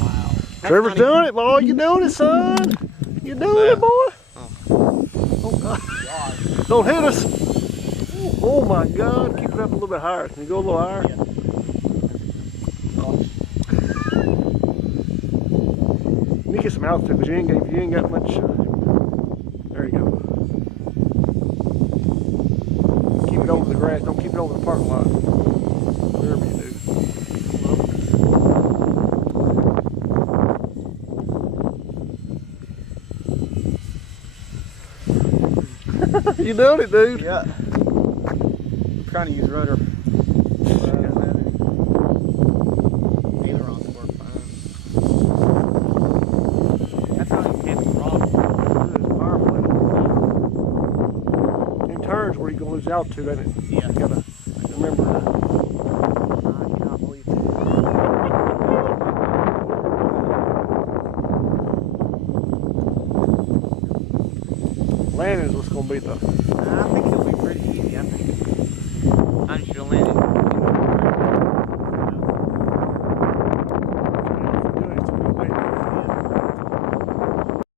Wow. Trevor's doing it, boy. You doing it, son. You doing it, boy. Oh, God. Don't hit us. Oh, my God. Keep it up a little bit higher. Can you go a little higher? Yeah. You need to get some altitude because you ain't got much. There you go. Keep it over the grass. Don't keep it over the parking lot. Whatever you do. You doing it, dude? Yeah. I'm trying to use rudder. Ailerons work fine. That's how you hit the throttle. It's powerful. In turns where you're gonna lose altitude, ain't it? Yeah. You gotta remember that. I cannot believe it. Landing is what's gonna be the. I think it'll be pretty easy. I think I should have landed